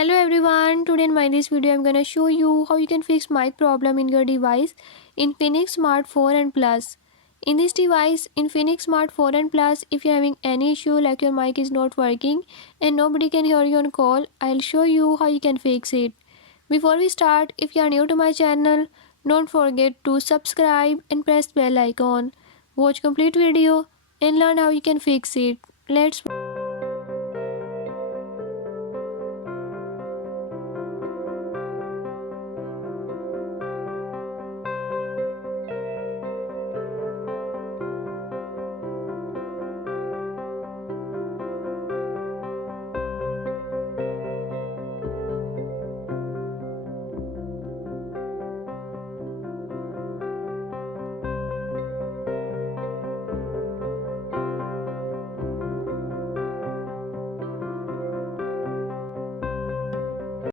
Hello everyone, today in my this video I'm gonna show you how you can fix mic problem in your device Infinix Smart 4 and Plus. In this device Infinix Smart 4 and Plus, if you're having any issue like your mic is not working and nobody can hear you on call, I'll show you how you can fix it. Before we start, if you are new to my channel, don't forget to subscribe and press bell icon. Watch complete video and learn how you can fix it. Let's